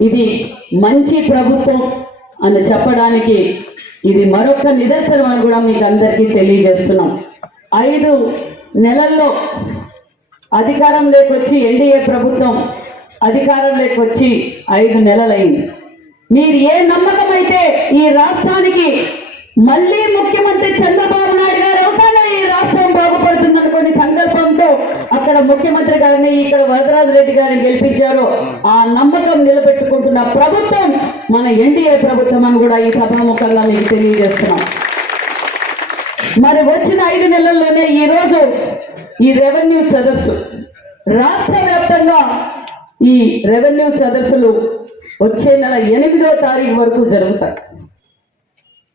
ఇది మంచి ప్రభుత్వం అని చెప్పడానికి ఇది మరొక నిదర్శనం అని కూడా మీకు అందరికీ తెలియజేస్తున్నాం. ఐదు నెలల్లో అధికారం లేకొచ్చి ఎన్డీఏ ప్రభుత్వం అధికారం లేకొచ్చి ఐదు నెలలైంది. మీరు ఏ నమ్మకం అయితే ఈ రాష్ట్రానికి మళ్ళీ ముఖ్యమంత్రి చంద్రబాబు ముఖ్యమంత్రి గారిని ఇక్కడ వరదరాజు రెడ్డి గారిని గెలిపించారో. ఆ నమ్మకం నిలబెట్టుకుంటున్న ప్రభుత్వం మన ఎన్డీఏ ప్రభుత్వం అని కూడా ఈ సభాముఖంగా మీకు తెలియజేస్తున్నాం. మరి వచ్చిన ఐదు నెలల్లోనే ఈ రోజు ఈ రెవెన్యూ సదస్సు రాష్ట్ర వ్యాప్తంగా ఈ రెవెన్యూ సదస్సులు వచ్చే నెల ఎనిమిదో తారీఖు వరకు జరుగుతాయి.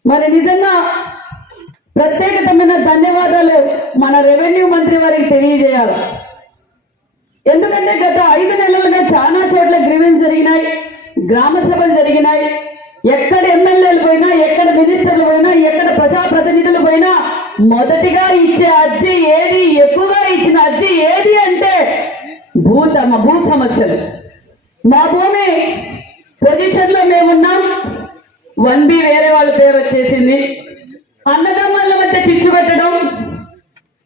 మరి నిజంగా ప్రత్యేకతమైన ధన్యవాదాలు మన రెవెన్యూ మంత్రి వారికి తెలియజేయాలి. ఎందుకంటే గత ఐదు నెలలుగా చాలా చోట్ల గ్రీవెన్స్ జరిగినాయి గ్రామ సభలు జరిగినాయి. ఎక్కడ ఎమ్మెల్యేలు పోయినా ఎక్కడ మినిస్టర్లు పోయినా ఎక్కడ ప్రజాప్రతినిధులు పోయినా మొదటిగా ఇచ్చే అర్జీ ఏది? ఎక్కువగా ఇచ్చిన అర్జీ ఏది అంటే భూ తమ భూ సమస్యలు. మా భూమి పొజిషన్లో మేమున్నాం. వన్ బి వేరే వాళ్ళ పేరు వచ్చేసింది. అన్నదమ్ముల మధ్య చిచ్చు పెట్టడం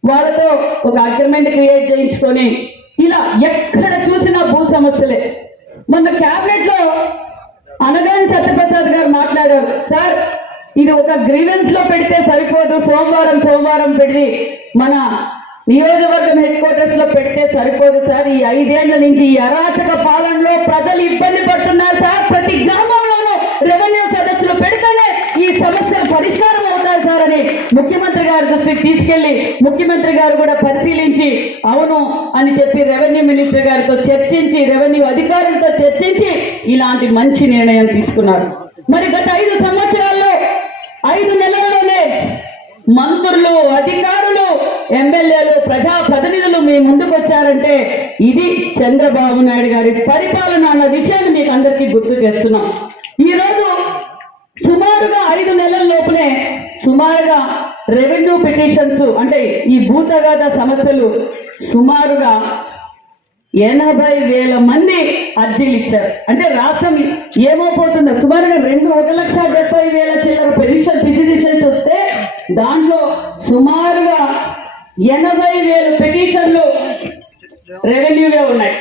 వాళ్ళతో ఒక అగ్రిమెంట్ క్రియేట్ చేయించుకొని ఇలా ఎక్కడ చూసినా భూ సమస్యలే మొన్న క్యాబినెట్లో అనగాని సత్యప్రసాద్ గారు మాట్లాడారు సార్ ఇది ఒక గ్రీవెన్స్లో పెడితే సరిపోదు. సోమవారం సోమవారం పెట్టి మన నియోజకవర్గం హెడ్ క్వార్టర్స్లో పెడితే సరిపోదు సార్. ఈ ఐదేళ్ళ నుంచి ఈ అరాచక పాలనలో ప్రజలు ఇబ్బంది పడుతున్నారు సార్. ప్రతి గ్రామంలోనూ రెవెన్యూ సదస్సులు పెడితేనే ఈ సమస్యలు పరిష్కారం అవుతాయి సార్ అని ముఖ్యమంత్రి గారి దృష్టికి తీసుకెళ్ళి ముఖ్యమంత్రి గారు కూడా పరిశీలించి అవును అని చెప్పి రెవెన్యూ మినిస్టర్ గారితో చర్చించి రెవెన్యూ అధికారులతో చర్చించి ఇలాంటి మంచి నిర్ణయం తీసుకున్నారు. మరి గత ఐదు సంవత్సరాల్లో ఐదు నెలల్లోనే మంత్రులు అధికారులు ఎమ్మెల్యేలు ప్రజా ప్రతినిధులు మీ ముందుకు వచ్చారంటే ఇది చంద్రబాబు నాయుడు గారి పరిపాలన అన్న విషయాన్ని మీకు అందరికీ గుర్తు చేస్తున్నాం. ఈరోజు సుమారుగా ఐదు నెలల లోపునే సుమారుగా రెవెన్యూ పిటిషన్స్ అంటే ఈ భూతగాథ సమస్యలు సుమారుగా ఎనభై వేల మంది అర్జీలు ఇచ్చారు. అంటే రాష్ట్రం ఏమైపోతుందో? సుమారుగా రెండు ఒక లక్ష డెబ్బై వేల చిల్లర పెన్షన్ పిటిషన్స్ వస్తే దాంట్లో సుమారుగా ఎనభై వేల పిటిషన్లు రెవెన్యూగా ఉన్నాయి.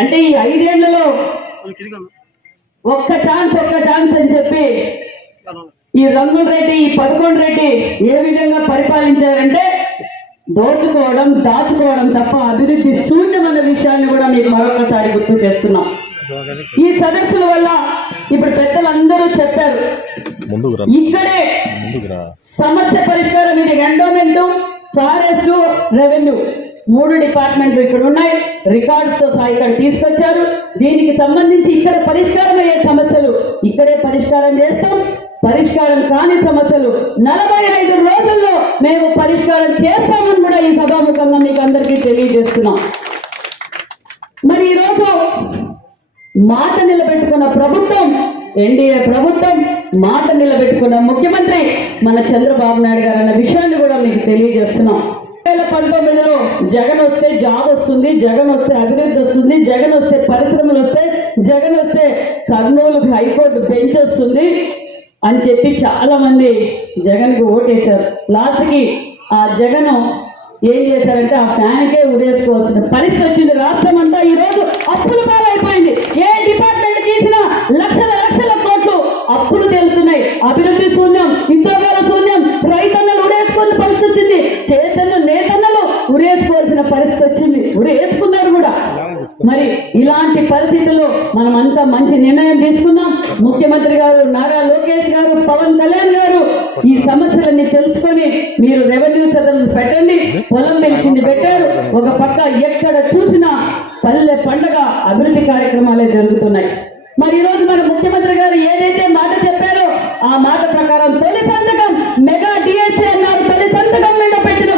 అంటే ఈ ఐదేళ్ళలో ఒక్క ఛాన్స్ ఒక్క ఛాన్స్ అని చెప్పి ఈ రంగుల రెడ్డి ఈ పదకొండు రెడ్డి ఏ విధంగా పరిపాలించారంటే దోచుకోవడం దాచుకోవడం తప్ప అభివృద్ధి శూన్యమన్న విషయాన్ని కూడా మీకు మరొకసారి గుర్తు చేస్తున్నాం. ఈ సదస్సుల వల్ల ఇప్పుడు పెద్దలందరూ చెప్పారు. ఇక్కడే సమస్య పరిష్కారం ఇది ఎండోమెంట్ ఫారెస్ట్ రెవెన్యూ మూడు డిపార్ట్మెంట్లు ఇక్కడ ఉన్నాయి. రికార్డ్స్తో సహా ఇక్కడ తీసుకొచ్చారు. దీనికి సంబంధించి ఇక్కడ పరిష్కారం అయ్యే సమస్యలు ఇక్కడే పరిష్కారం చేస్తాం. పరిష్కారం కాని సమస్యలు నలభై ఐదు రోజుల్లో మేము పరిష్కారం చేస్తామని కూడా ఈ సభాముఖంగా మీకు అందరికీ తెలియజేస్తున్నాం. మరి ఈరోజు మాట నిలబెట్టుకున్న ప్రభుత్వం ఎన్డీఏ ప్రభుత్వం మాట నిలబెట్టుకున్న ముఖ్యమంత్రి మన చంద్రబాబు నాయుడు గారు అన్న విషయాన్ని కూడా మీకు తెలియజేస్తున్నాం. రెండు వేల పంతొమ్మిదిలో జగన్ వస్తే జాబ్ వస్తుంది జగన్ వస్తే అభివృద్ధి వస్తుంది జగన్ వస్తే పరిశ్రమలు వస్తాయి జగన్ వస్తే కర్నూలు హైకోర్టు బెంచ్ వస్తుంది అని చెప్పి చాలా మంది జగన్కి ఓటేశారు. లాస్ట్కి ఆ జగన్ ఏం చేశారంటే ఆ ఫ్యాన్కే ఉరేసుకోవాల్సిన పరిస్థితి వచ్చింది. రాష్ట్రం అంతా ఈ రోజు అప్పుల అంతా మంచి నిర్ణయం తీసుకున్నాం. ముఖ్యమంత్రి గారు నారా లోకేష్ గారు పవన్ కళ్యాణ్ గారు ఈ సమస్యలన్నీ తెలుసుకొని మీరు రెవెన్యూ సదస్సు పెట్టండి. పొలం పెంచింది పెట్టారు. ఒక పక్క ఎక్కడ చూసినా పల్లె పండగ అభివృద్ధి కార్యక్రమాలే జరుగుతున్నాయి. మరి ఈ రోజు మన ముఖ్యమంత్రి గారు ఏదైతే మాట చెప్పారో ఆ మాట ప్రకారం తొలి సంతకం మెగా డిఎస్సీ అన్నారు. తొలి సంతకం మీద పెట్టిన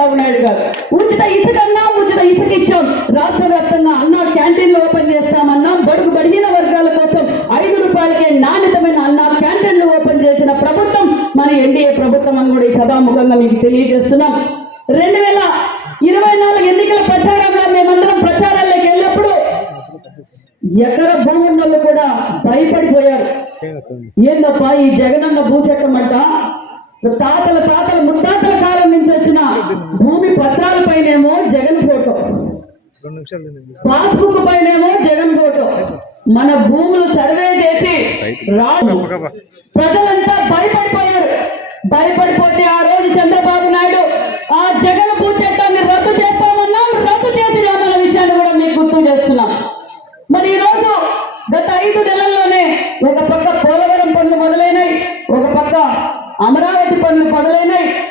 చంద్రబాబు నాయుడు గారు. ఉచిత ఇసుక ఇసుకన్నా ఉచిత ఇసుక ఇచ్చాం. రాష్ట్ర వ్యాప్తంగా అన్నా క్యాంటీన్లు ఓపెన్ చేస్తామన్నాం బడుగు బడిగిన వర్గాల కోసం ఐదు రూపాయలకే నాణ్యతమైన అన్నా క్యాంటీన్లు ఓపెన్ చేసిన ప్రభుత్వం మన ఎన్డీఏ ప్రభుత్వం అని కూడా ఈ సభాముఖంగా మీకు తెలియజేస్తున్నాం. రెండు వేల ఇరవై నాలుగు ఎన్నికల ప్రచారంలో మేమందరం ప్రచారాల్లోకి వెళ్ళినప్పుడు ఎక్కడ భూమున్నోళ్ళు కూడా భయపడిపోయారు. ఏందప్పా ఈ జగనన్న భూచక్రం అంట తాతల తాతల ముత్తాతల కాలం భూమి పత్రాల పైనేమో జగన్ ఫోటో. పాస్బుక్ పైనేమో జగన్ ఫోటో. మన భూములు సర్వే చేసి రాదు ప్రజలంతా భయపడిపోయారు. భయపడిపోతే ఆ రోజు చంద్రబాబు నాయుడు ఆ జగన్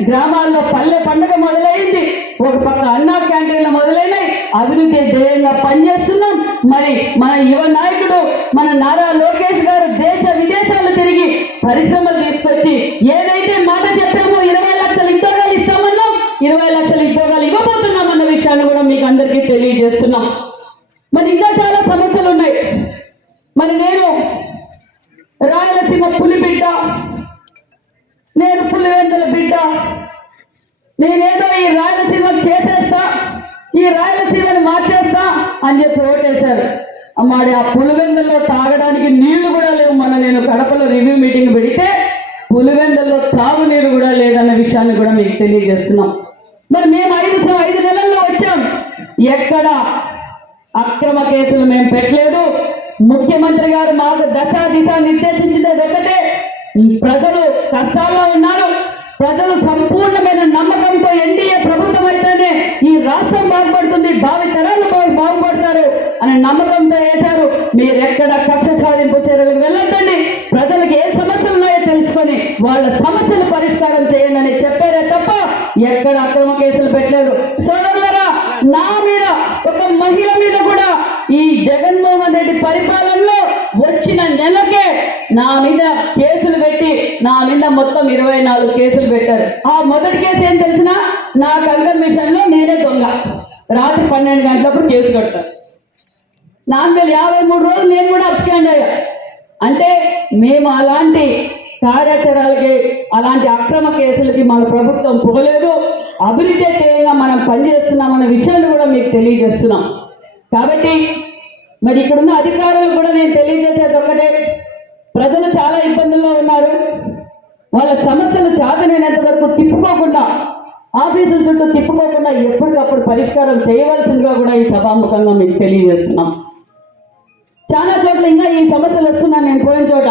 గ్రామాల్లో పల్లె పండుగ మొదలైంది. ఒక పక్క అన్నా క్యాంటీన్లు మొదలైనాయి. అభివృద్ధి ధ్యేయంగా పనిచేస్తున్నాం. మరి మన యువ నాయకుడు మన నారా లోకేష్ గారు దేశ విదేశాలు తిరిగి పరిశ్రమలు తీసుకొచ్చి ఏదైతే మాట చెప్పామో ఇరవై లక్షల ఉద్యోగాలు ఇస్తామన్నాం. ఇరవై లక్షల ఉద్యోగాలు ఇవ్వబోతున్నాం అన్న విషయాన్ని కూడా మీకు అందరికీ తెలియజేస్తున్నాం. మరి ఇంకా చాలా సమస్యలు ఉన్నాయి. మరి నేను రాయలసీమ పులి బిడ్డ నేను పులివెందుల బిడ్డ నేనేదో ఈ రాయలసీమకు చేసేస్తా ఈ రాయలసీమని మార్చేస్తా అని చెప్పి ఓటేశారు. అమ్మాడి ఆ పులివెందుల్లో తాగడానికి నీళ్ళు కూడా లేవు. మన నేను కడపలో రివ్యూ మీటింగ్ పెడితే పులివెందుల్లో తాగునీరు కూడా లేదన్న విషయాన్ని కూడా మీకు తెలియజేస్తున్నాం. మరి మేము ఐదు ఐదు నెలల్లో వచ్చాం. ఎక్కడ అక్రమ కేసులు మేము పెట్టలేదు. ముఖ్యమంత్రి గారు మాకు దశ దిశ నిర్దేశించినది ఒకటే. ప్రజలు కష్టాల్లో ఉన్నారు. ప్రజలు సంపూర్ణమైన నమ్మకంతో ఎన్డీఏ ప్రభుత్వం అయితేనే ఈ రాష్ట్రం బాగుపడుతుంది భావి తరాలు బాగుపడతారు అనే నమ్మకంతో వేశారు. మీరు ఎక్కడ కక్ష సాధింపు చర్యలకు వెళ్ళొద్దండి ప్రజలకు ఏ సమస్యలు ఉన్నాయో తెలుసుకొని వాళ్ళ సమస్యలు పరిష్కారం చేయండి అని చెప్పారే తప్ప ఎక్కడ అక్రమ కేసులు పెట్టలేదు. సోదరు నా మీద ఒక మహిళ మీద కూడా ఈ జగన్మోహన్ రెడ్డి పరిపాలనలో వచ్చిన నెలకే నా మీద కేసులు పెట్టి నా నిండా మొత్తం ఇరవై నాలుగు కేసులు పెట్టారు. ఆ మొదటి కేసు ఏం తెలిసిన నా కంకర్ మిషన్లో నేనే దొంగ. రాత్రి పన్నెండు గంటలప్పుడు కేసు కట్టారు నాలుగు వేల యాభై మూడు రోజులు నేను కూడా అబ్స్కాండ్ అయ్యా. అంటే మేము అలాంటి కార్యాచరాలకి అలాంటి అక్రమ కేసులకి మన ప్రభుత్వం పోలేదు అభివృద్ధి ధ్యేయంగా మనం పనిచేస్తున్నామన్న విషయాన్ని కూడా మీకు తెలియజేస్తున్నాం. కాబట్టి మరి ఇక్కడున్న అధికారులు కూడా నేను తెలియజేసేది ఒకటే ప్రజలు చాలా ఇబ్బందుల్లో ఉన్నారు. వాళ్ళ సమస్యలు చాతనేంత వరకు తిప్పుకోకుండా ఆఫీసుల చుట్టూ తిప్పుకోకుండా ఎప్పటికప్పుడు పరిష్కారం చేయవలసిందిగా కూడా ఈ సభాముఖంగా మీకు తెలియజేస్తున్నాం. చాలా చోట్ల ఇంకా ఈ సమస్యలు వస్తున్నాను నేను పోయిన చోట.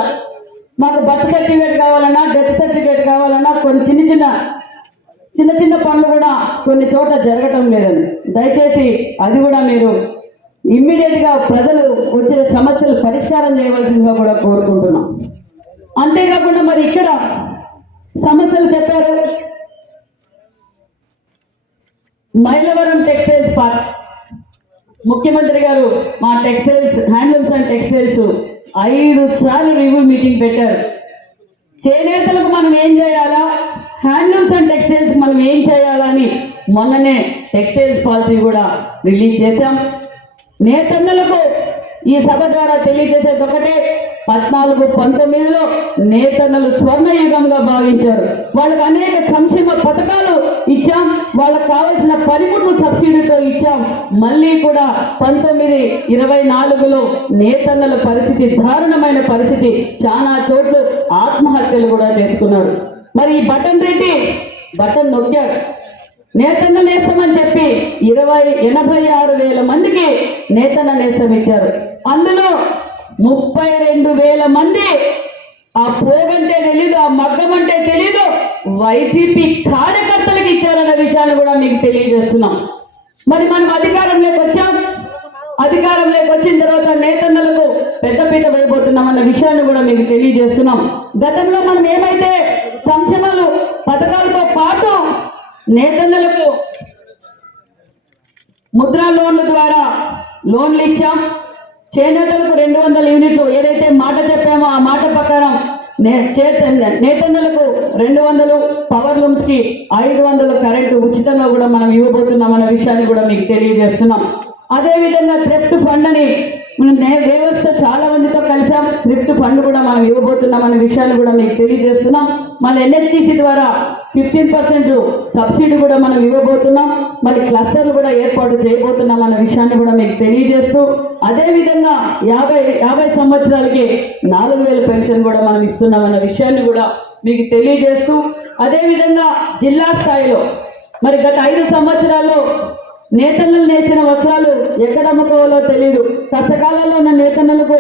మాకు బర్త్ సర్టిఫికేట్ కావాలన్నా డెత్ సర్టిఫికేట్ కావాలన్నా కొన్ని చిన్న చిన్న చిన్న చిన్న పనులు కూడా కొన్ని చోట్ల జరగటం లేదని. దయచేసి అది కూడా మీరు ఇమ్మీడియట్గా ప్రజలు వచ్చిన సమస్యలు పరిష్కారం చేయవలసిందిగా కూడా కోరుకుంటున్నాం. అంతేకాకుండా మరి ఇక్కడ సమస్యలు చెప్పారు. Mylavaram textiles park. ముఖ్యమంత్రి గారు మా టెక్స్టైల్స్ హ్యాండ్లూమ్స్ అండ్ టెక్స్టైల్స్ ఐదు సార్లు రివ్యూ మీటింగ్ పెట్టారు. చేనేతలకు మనం ఏం చేయాలా? హ్యాండ్లూమ్స్ అండ్ టెక్స్టైల్స్ మనం ఏం చేయాలని మొన్ననే టెక్స్టైల్స్ పాలసీ కూడా రిలీజ్ చేశాం. నేతన్నలకు ఈ సభ ద్వారా తెలియజేసేది ఒకటే పద్నాలుగు పంతొమ్మిదిలో నేతన్నలు స్వర్ణయుగంగా భావించారు. వాళ్ళకు అనేక సంక్షేమ పథకాలు ఇచ్చాం. వాళ్ళకు కావాల్సిన పనిముట్లు సబ్సిడీతో ఇచ్చాం. మళ్ళీ కూడా పంతొమ్మిది ఇరవై నాలుగులో నేతన్నల పరిస్థితి దారుణమైన పరిస్థితి. చాలా చోట్ల ఆత్మహత్యలు కూడా చేసుకున్నారు. మరి ఈ బటన్ రెడ్డి బటన్ నొక్కాడు నేతన్న నేస్తమని చెప్పి ఇరవై ఎనభై ఆరు వేల మందికి నేతన్న నేస్తం ఇచ్చారు. అందులో ముప్పై రెండు వేల మంది ఆ పోగంటే తెలీదు ఆ మగ్గం అంటే తెలీదు వైసీపీ కార్యకర్తలకు ఇచ్చారన్న విషయాన్ని కూడా మీకు తెలియజేస్తున్నాం. మరి మనం అధికారంలోకి వచ్చాం. అధికారంలోకి వచ్చిన తర్వాత నేతన్నలకు పెద్దపీట వేయబోతున్నామన్న విషయాన్ని కూడా మీకు తెలియజేస్తున్నాం. గతంలో మనం ఏమైతే సంక్షేమాలు పథకాలతో పాటు నేతన్నలకు ముద్రా లోన్ల ద్వారా లోన్లు ఇచ్చాం. చేనేతలకు రెండు వందల యూనిట్లు ఏదైతే మాట చెప్పామో ఆ మాట ప్రకారం నే- నేతన్నలకు రెండు వందలు పవర్ లూమ్స్కి ఐదు వందలు కరెంటు ఉచితంగా కూడా మనం ఇవ్వబోతున్నాం అన్న విషయాన్ని కూడా మీకు తెలియజేస్తున్నాం. అదేవిధంగా థ్రిఫ్ట్ ఫండ్ అని మనం దేవస్థ చాలా మందితో కలిసాం థ్రిఫ్ట్ ఫండ్ కూడా మనం ఇవ్వబోతున్నాం అనే విషయాన్ని కూడా మీకు తెలియజేస్తున్నాం. మన ఎన్హెచ్డిసి ద్వారా ఫిఫ్టీన్ పర్సెంట్ సబ్సిడీ కూడా మనం ఇవ్వబోతున్నాం. మరి క్లస్టర్లు కూడా ఏర్పాటు చేయబోతున్నాం అన్న విషయాన్ని కూడా మీకు తెలియజేస్తూ అదేవిధంగా యాభై యాభై సంవత్సరాలకి నాలుగు వేల పెన్షన్ కూడా మనం ఇస్తున్నాం అన్న విషయాన్ని కూడా మీకు తెలియజేస్తూ అదేవిధంగా జిల్లా స్థాయిలో మరి గత ఐదు సంవత్సరాల్లో నేతన్నలు నేసిన వస్త్రాలు ఎక్కడ అమ్ముకోవాలో తెలియదు కష్టకాలంలో ఉన్న నేతన్నలకు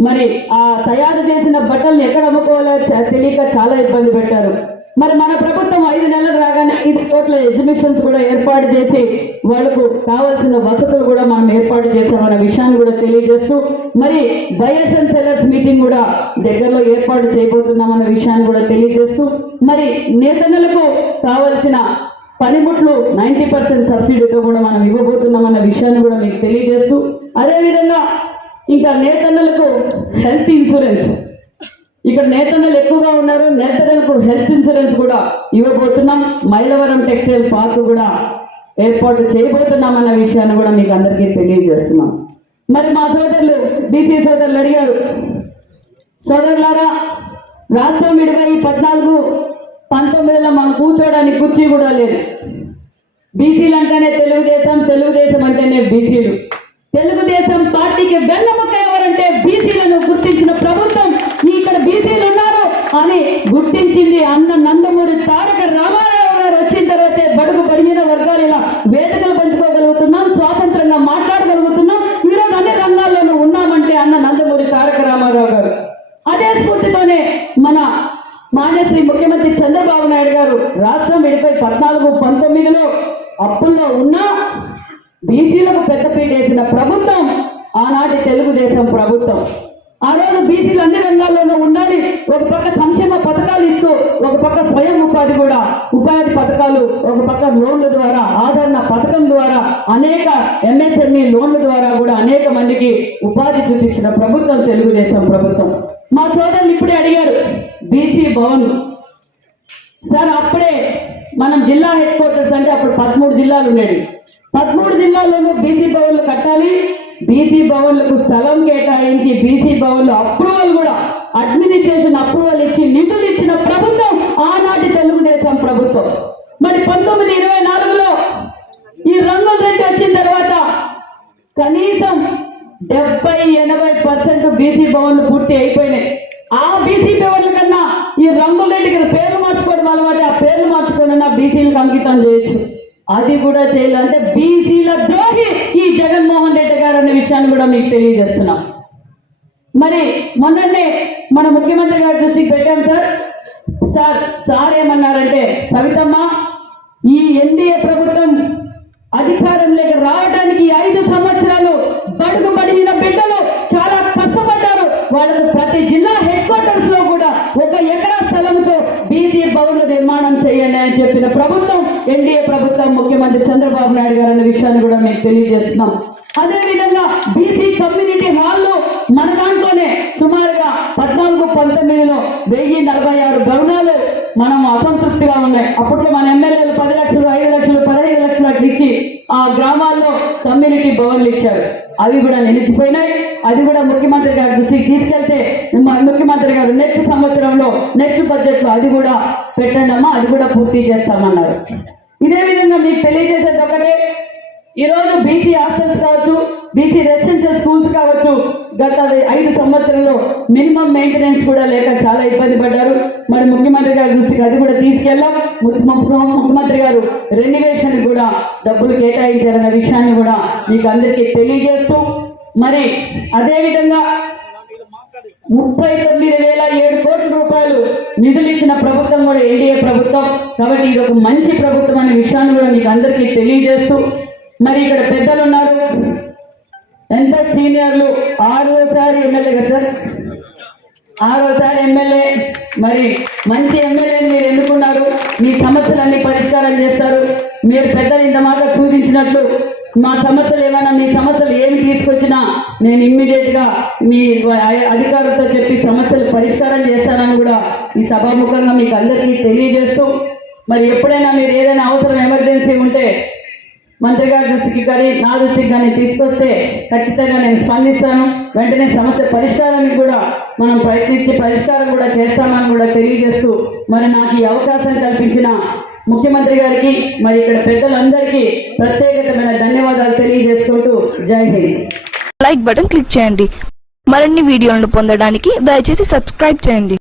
మరి ఆ తయారు చేసిన బట్టలను ఎక్కడ అమ్ముకోవాలో తెలియక చాలా ఇబ్బంది పెట్టారు. మరి మన ప్రభుత్వం ఐదు నెలలు రాగానే ఐదు చోట్ల ఎగ్జిబిషన్స్ కూడా ఏర్పాటు చేసి వాళ్ళకు కావాల్సిన వసతులు కూడా మనం ఏర్పాటు చేశామన్న విషయాన్ని కూడా తెలియజేస్తూ మరి బైఎస్ఎన్ సెలర్స్ మీటింగ్ కూడా దగ్గరలో ఏర్పాటు చేయబోతున్నామన్న విషయాన్ని కూడా తెలియజేస్తూ మరి నేతన్నలకు కావలసిన పనిముట్లు నైంటీ పర్సెంట్ సబ్సిడీతో కూడా మనం ఇవ్వబోతున్నామన్న విషయాన్ని కూడా మీకు తెలియజేస్తూ అదేవిధంగా ఇంకా నేతన్నలకు హెల్త్ ఇన్సూరెన్స్. ఇక్కడ నేతన్నలు ఎక్కువగా ఉన్నారు నేతన్నలకు హెల్త్ ఇన్సూరెన్స్ కూడా ఇవ్వబోతున్నాం. మైలవరం టెక్స్టైల్ పార్క్ కూడా ఏర్పాటు చేయబోతున్నామన్న విషయాన్ని కూడా మీకు అందరికీ తెలియజేస్తున్నాం. మరి మా సోదరులు బీసీ సోదరులు అడిగారు సోదరులారా రాష్ట్రం విడిపోయి పద్నాలుగు పంతొమ్మిదిలో మనం కూర్చోవడానికి కుర్చీ కూడా లేదు. బీసీలు అంటేనే తెలుగుదేశం తెలుగుదేశం అంటేనే బీసీలు. తెలుగుదేశం పార్టీకి వెన్నముక ఎవరంటే బీసీలను గుర్తించిన ప్రభుత్వం. ఇక్కడ బీసీలు ఉన్నారు అని గుర్తించింది అన్న నందమూరి తారక రామారావు గారు. వచ్చిన తర్వాతే బడుగు పడిన వర్గాలు ఇలా వేదికలు పంచుకోగలుగుతున్నాం స్వాతంత్రంగా మాట్లాడగలుగుతున్నాం ఈరోజు అన్ని రంగాల్లోనూ ఉన్నామంటే అన్న నందమూరి తారక రామారావు గారు అదే స్ఫూర్తితోనే మన మాన్యశ్రీ ముఖ్యమంత్రి చంద్రబాబు నాయుడు గారు రాష్ట్రం విడిపోయి పద్నాలుగు పంతొమ్మిదిలో అప్పుల్లో ఉన్నా బీసీలకు పెద్దపీట వేసిన ప్రభుత్వం ఆనాటి తెలుగుదేశం ప్రభుత్వం. ఆ రోజు బీసీలు అన్ని రంగాల్లోనూ ఉండాలి. ఒక పక్క సంక్షేమ పథకాలు ఇస్తూ ఒక పక్క స్వయం ఉపాధి కూడా ఉపాధి పథకాలు ఒక పక్క లోన్ల ద్వారా ఆదరణ పథకం ద్వారా అనేక ఎంఎస్ఎంఈ లోన్ల ద్వారా కూడా అనేక మందికి ఉపాధి చూపించిన ప్రభుత్వం తెలుగుదేశం ప్రభుత్వం. మా సోదరులు ఇప్పుడే అడిగారు బీసీ భవన్. సార్ అప్పుడే మనం జిల్లా హెడ్ క్వార్టర్స్ అంటే అప్పుడు పదమూడు జిల్లాలు ఉండేవి. పదమూడు జిల్లాల్లోనూ బీసీ భవన్లు కట్టాలి బీసీ భవన్లకు స్థలం కేటాయించి బీసీ భవన్లు అప్రూవల్ కూడా అడ్మినిస్ట్రేషన్ అప్రూవల్ ఇచ్చి నిధులు ఇచ్చిన ప్రభుత్వం ఆనాటి తెలుగుదేశం ప్రభుత్వం. మరి పంతొమ్మిది ఇరవై నాలుగులో ఈ రంగుల రెడ్డి వచ్చిన తర్వాత కనీసం డెబ్బై ఎనభై పర్సెంట్ బీసీ భవన్లు పూర్తి అయిపోయినాయి. ఆ బీసీ భవన్ల కన్నా ఈ రంగులరెడ్డికి పేర్లు మార్చుకోవడం అలవాటు ఆ పేర్లు మార్చుకోవడం బీసీలకు అంకితం చేయొచ్చు. అది కూడా చేయాలంటే బీసీల ద్రోహి ఈ జగన్మోహన్ రెడ్డి గారు అనే విషయాన్ని కూడా మీకు తెలియజేస్తున్నాం. మరి మొన్ననే మన ముఖ్యమంత్రి గారి దృష్టికి పెట్టాం సార్. సార్ సార్ ఏమన్నారంటే సవితమ్మ ఈ ఎన్డీఏ ప్రభుత్వం అధికారంలోకి రావడానికి ఐదు సంవత్సరాలు బడుగు పడిన బిడ్డలు చాలా కష్టపడ్డారు. వాళ్ళకు ప్రతి జిల్లా హెడ్ క్వార్టర్స్లో కూడా ఒక ఎకరా స్థలంతో బీసీ భవన్లు నిర్మాణం చేయండి అని చెప్పిన ప్రభుత్వం ఎన్డీఏ ప్రభుత్వం ముఖ్యమంత్రి చంద్రబాబు నాయుడు గారు అనే విషయాన్ని కూడా మేము తెలియజేస్తున్నాం. అదే విధంగా బీసీ కమ్యూనిటీ హాల్లో మన దాంట్లోనే సుమారుగా పద్నాలుగు పంతొమ్మిదిలో వెయ్యి నలభై ఆరు భవనాలు మనం అసంతృప్తిగా ఉన్నాయి. అప్పట్లో మన ఎమ్మెల్యేలు పది లక్షలు ఐదు లక్షలు పదహైదు లక్షలు అట్లా ఇచ్చి ఆ గ్రామాల్లో కమ్యూనిటీ భవన్లు ఇచ్చారు. అవి కూడా నిలిచిపోయినాయి. అది కూడా ముఖ్యమంత్రి గారి దృష్టికి తీసుకెళ్తే ముఖ్యమంత్రి గారు నెక్స్ట్ సంవత్సరంలో నెక్స్ట్ బడ్జెట్లో అది కూడా పెట్టండి అమ్మా అది కూడా పూర్తి చేస్తామన్నారు. ఇదే విధంగా మీకు తెలియజేసేది ఒకటే. ఈరోజు బీసీ హాస్టల్స్ కావచ్చు బీసీ రెసిడెన్షియల్ స్కూల్స్ కావచ్చు గత ఐదు సంవత్సరంలో మినిమం మెయింటెనెన్స్ కూడా లేక చాలా ఇబ్బంది పడ్డారు. మరి ముఖ్యమంత్రి గారి దృష్టికి అది కూడా తీసుకెళ్ళాం ముఖ్యమంత్రి గారు రెన్యువేషన్ కూడా డబ్బులు కేటాయించారన్న విషయాన్ని కూడా మీకు అందరికీ తెలియజేస్తూ మరి అదేవిధంగా ముప్పై తొమ్మిది వేల ఏడు కోట్ల రూపాయలు నిధులు ఇచ్చిన ప్రభుత్వం కూడా ఎన్డీఏ ప్రభుత్వం. కాబట్టి ఇది ఒక మంచి ప్రభుత్వం అనే విషయాన్ని కూడా మీకు అందరికీ తెలియజేస్తూ మరి ఇక్కడ పెద్దలు ఉన్నారు. ఎంత సీనియర్లు? ఆరోసారి ఎమ్మెల్యే కదా సార్? ఆరోసారి ఎమ్మెల్యే. మరి మంచి ఎమ్మెల్యేని మీరు ఎన్నుకున్నారు మీ సమస్యలన్నీ పరిష్కారం చేస్తారు. మీరు పెద్దలు ఇంత మాట సూచించినట్లు మా సమస్యలు ఏమైనా మీ సమస్యలు ఏమి తీసుకొచ్చినా నేను ఇమ్మీడియట్గా మీ అధికారులతో చెప్పి సమస్యలు పరిష్కారం చేస్తానని కూడా ఈ సభాముఖంగా మీకు అందరికీ తెలియజేస్తూ మరి ఎప్పుడైనా మీరు ఏదైనా అవసరం ఎమర్జెన్సీ ఉంటే మంత్రి గారి దృష్టికి కానీ నా దృష్టికి కానీ తీసుకొస్తే ఖచ్చితంగా నేను స్పందిస్తాను. వెంటనే సమస్య పరిష్కారానికి కూడా మనం ప్రయత్నించి పరిష్కారం కూడా చేస్తామని కూడా తెలియజేస్తూ మరి నాకు ఈ అవకాశం కల్పించిన ముఖ్యమంత్రి గారికి మరి ఇక్కడ పెద్దలందరికీ ప్రత్యేకమైన ధన్యవాదాలు తెలియజేసుకుంటూ జై హింద్. లైక్ బటన్ క్లిక్ చేయండి. మరిన్ని వీడియోలను పొందడానికి దయచేసి సబ్స్క్రైబ్ చేయండి.